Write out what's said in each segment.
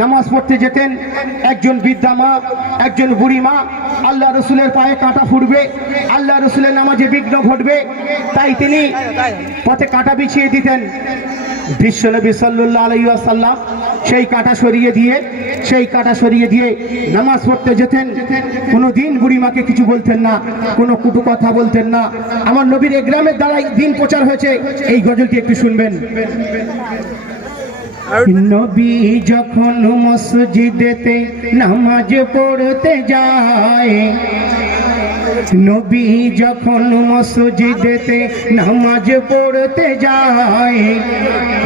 নামাজ পড়তে যেতেন, একজন বৃদ্ধা মা, একজন বুড়ি মা, আল্লাহ রসুলের পায়ে কাঁটা ফুটবে, আল্লাহ রসুলের নামাজে বিঘ্ন ঘটবে, তাই তিনি পথে কাঁটা বিছিয়ে দিতেন। বিশ্বনবী সাল্লাল্লাহু আলাইহি ওয়াসাল্লাম সেই কাঁটা সরিয়ে দিয়ে নামাজ পড়তে যেতেন। কোনোদিন বুড়িমাকে কিছু বলতেন না, কোনো কটু কথা বলতেন না। আমার নবীর এই গ্রামের দ্বারাই দিন প্রচার হয়েছে। এই গজলটি একটু শুনবেন। নবী যখন মসজিদেতে নামাজ পড়তে যায়, নবী যখন মসজিদেতে নামাজ পড়তে যায়,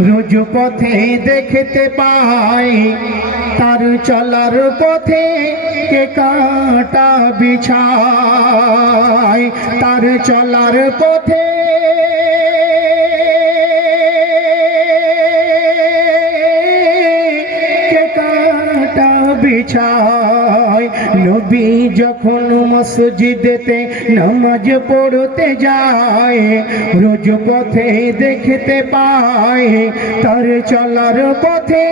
রোজ পথে দেখতে পায় তার চলার পথে কে কাঁটা বিছায়, তার চলার পথে কে কাঁটা বিছায়। নবী যখন মসজিদেতে নামাজ পড়তে যায়, রোজ পথে দেখতে পায় তার চলার পথে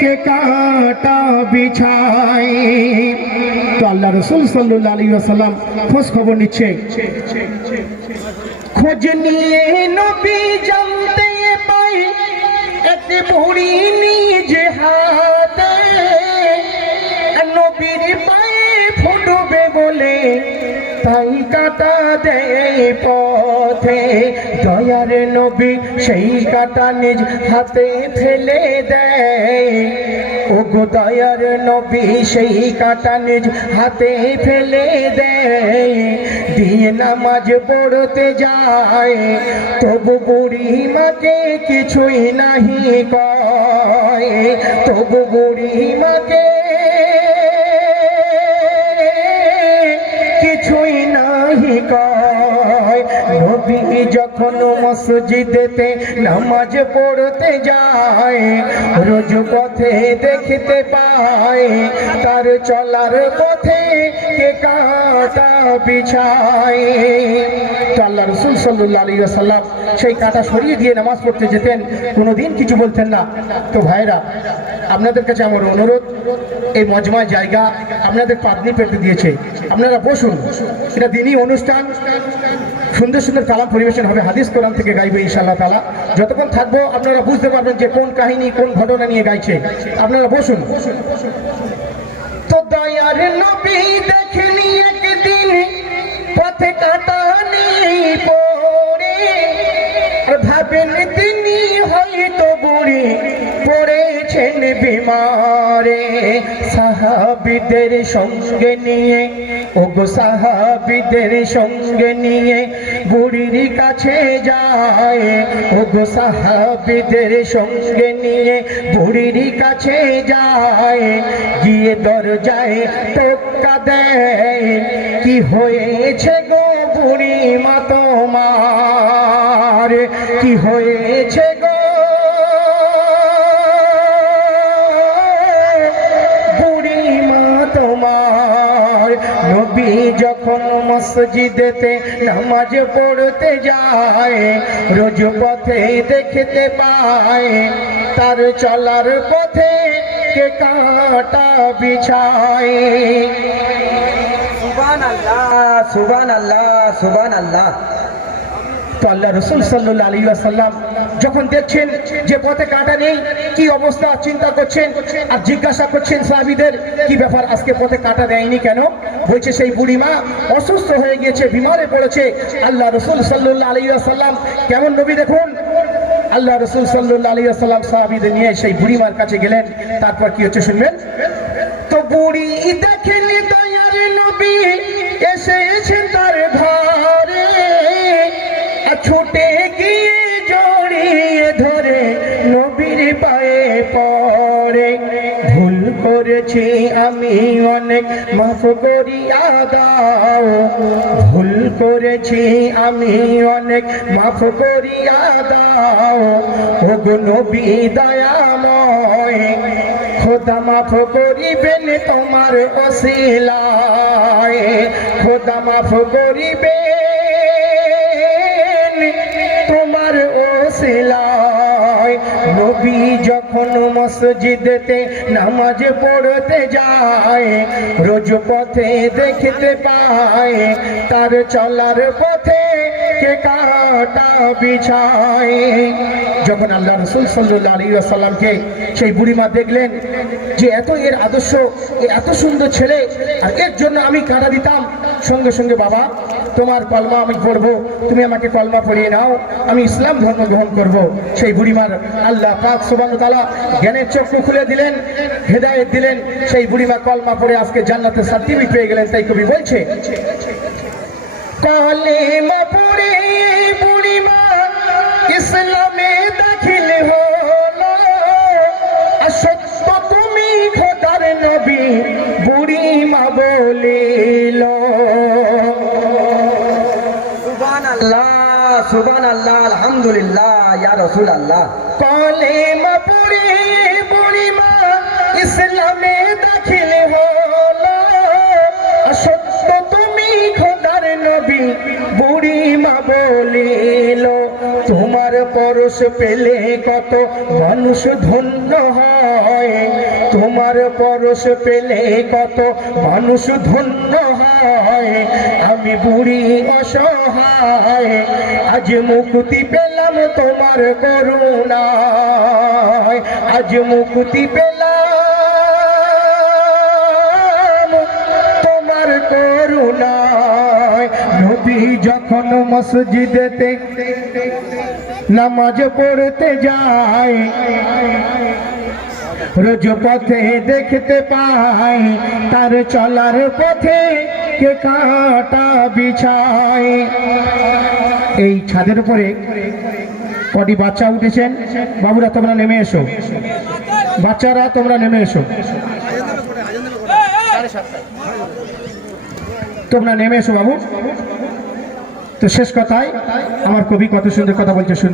কে কাঁটা বিছায়। তো আল্লাহ রাসূল সাল্লাল্লাহু আলাইহি ওয়াসাল্লাম খোঁজ খবর নিচ্ছে। খোঁজ নিয়ে নবী জানতে পায় এক বুড়ি নিজ হাতে নবীর পায়ে ফুটবে বলে তাই কাঁটা দেয় পথে। দয়ার নবী সেই কাঁটা নিজ হাতে ফেলে দেয়, ওগো দয়ার নবী সেই কাঁটা নিজ হাতে ফেলে দেয়। দিয়ে নামাজ পড়তে যায়, তবু বুড়ি মাকে কিছুই নাহি কয়, তবু বুড়ি মাকে কিছুই নাহি কয়। নবী যখন মসজিদেতে নামাজ পড়তে যায়, রোজ পথে দেখতে পায় তার চলার পথে কে কাঁটা বিছায়। তো আল্লাহ রাসূল সাল্লাল্লাহু আলাইহি ওয়াসাল্লাম সেই কাঁটা সরিয়ে দিয়ে নামাজ পড়তে যেতেন, কোনোদিন কিছু বলতেন না। তো ভাইরা, আপনাদের কাছে আমার অনুরোধ, এই মজমায় জায়গা আপনাদের পাবনি পেতে দিয়েছে, আপনারা বসুন। এটা দিনই অনুষ্ঠান, সুন্দর সুন্দর কালাম পরিবেশন হবে, হাদিস কোরআন থেকে গাইবে ইনশাআল্লাহ তাআলা। যতক্ষণ থাকবো আপনারা বুঝতে পারবেন যে কোন কাহিনী কোন ঘটনা নিয়ে গাইছে। আপনারা বসুন। তো দয়ার নবী দেখেনি একদিন পথে কাঁটা নেই পড়ে, ভাবেন তিনি হয়তো বুড়ি পড়েছেন বিমারে। সাহাবীদের সঙ্গে নিয়ে, ওগো সাহাবীদের সঙ্গে নিয়ে বুড়ির কাছে যায়, ওগো সাহাবীদের সঙ্গে নিয়ে বুড়ির কাছে যায়। গিয়ে দরজায় টোক্কা দেয়, কি হয়েছে গো বুড়ি মা তোমার, কি হয়েছে গো বুড়ি মা তোমার। নবী যখন মসজিদেতে নামাজ পড়তে যায়, রোজ পথে দেখতে পায় তার চলার পথে কে কাঁটা বিছায়। সুবহানাল্লাহ, সুবহানাল্লাহ, সুবহানাল্লাহ। তো আল্লাহ রাসূল সাল্লাল্লাহু আলাইহি ওয়াসাল্লাম যখন দেখছেন যে পথে কাঁটা নেই, কি অবস্থা চিন্তা করছেন আর জিজ্ঞাসা করছেন সাহাবীদের, কি ব্যাপার আজকে পথে কাঁটা দেয়নি কেন? বলছে সেই বুড়ি মা অসুস্থ হয়ে গিয়েছে, বিমারে পড়েছে। আল্লাহ রাসূল সাল্লাল্লাহু আলাইহি ওয়াসাল্লাম কেমন নবী দেখুন। আল্লাহ রাসূল সাল্লাল্লাহু আলাইহি ওয়াসাল্লাম সাহাবীদের নিয়ে সেই বুড়িমার কাছে গেলেন। তারপর কি হচ্ছে শুনবেন। তো বুড়ি দেখেন দয়ার নবী এসেছেন তার ঘরে, ছুটে গিয়ে জড়িয়ে ধরে নবীর পায়ে পড়ে। ভুল করেছি আমি অনেক, মাফ করিয়া দাও, ভুল করেছি আমি অনেক, মাফ করিয়া দাও। ওগো নবী দয়াময়, খোদা মাফ করিবেন তোমার ওসিলায়, খোদা মাফ করিবেন তোমার ওসিলায়। নবী যখন মসজিদেতে নামাজ পড়তে যায়, রোজ পথে দেখতে পায় তার চলার পথে কে কাটা বিছায়। যখন আল্লাহ রাসূল সাল্লাল্লাহু আলাইহি ওয়াসাল্লামকে সেই বুড়িমা দেখলেন যে এর আদর্শ, এত সুন্দর ছেলে, আর এর জন্য আমি কাটা দিতাম, সঙ্গে সঙ্গে বাবা তোমার কলমা আমি পড়বো, তুমি আমাকে কলমা পড়িয়ে নাও, আমি ইসলাম ধর্ম গ্রহণ করব। সেই বুড়িমার আল্লাহ পাক সুবহানাহু ওয়া তাআলা জ্ঞানের চক্ষু খুলে দিলেন, হেদায়েত দিলেন। সেই বুড়িমা কলমা পড়ে আজকে জান্নাতের সার্টিফিকেট পেয়ে গেলেন। তাই কবি বলছে, কলেমা পড়ে বুড়িমা ইসলামে দাখিল হলো, সত্য তুমি খোদার নবী বুড়িমা বলিল। সুবহানাল্লাহ, সুবহানাল্লাহ, আলহামদুলিল্লাহ, ইয়া রাসূলুল্লাহ। কলেমা পড়ে বুড়িমা ইসলামে দাখিল হলো, সত্য তুমি খোদার নবী বুড়িমা বলিল। তোমার পরশ পেলে কত মানুষ ধন্য হয়, তোমার পরশ পেলে কত মানুষ ধন্য হয়। আমি বুড়ি অসহায়, আজ মুক্তি পেলাম তোমার করুণায়, আজ মুক্তি পেলাম তোমার করুণায়। নবী যখন মসজিদেতে নামাজ পড়তে যায়, রোজ পথে দেখতে পাই তার চলার পথে কে কাটা বিছায়। এই ছাদের উপরে কটি বাচ্চা উঠেছেন, বাবুরা তোমরা নেমে এসো, বাচ্চারা তোমরা নেমে এসো, তোমরা নেমে এসো বাবু। তো শেষ কথায় আমার কবি কত সুন্দর কথা বলছে শুনুন।